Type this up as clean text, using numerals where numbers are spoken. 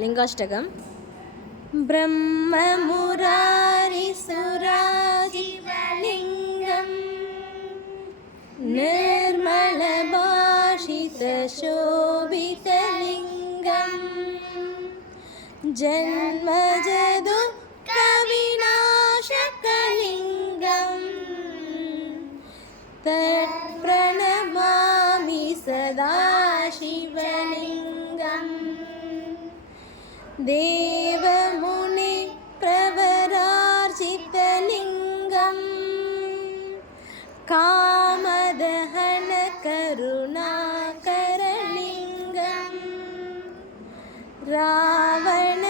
लिंगाष्टकं ब्रह्ममुरारिसुराजिवलिङ्गं निर्मलभाषितशोभितलिङ्गं जन्मजदुःखविनाशकलिङ्गं तत्प्रणमामि सदा शिवलिङ्गं देवमुनि प्रवरार्चितलिङ्गं कामदहनकरुणाकरलिङ्गं रावण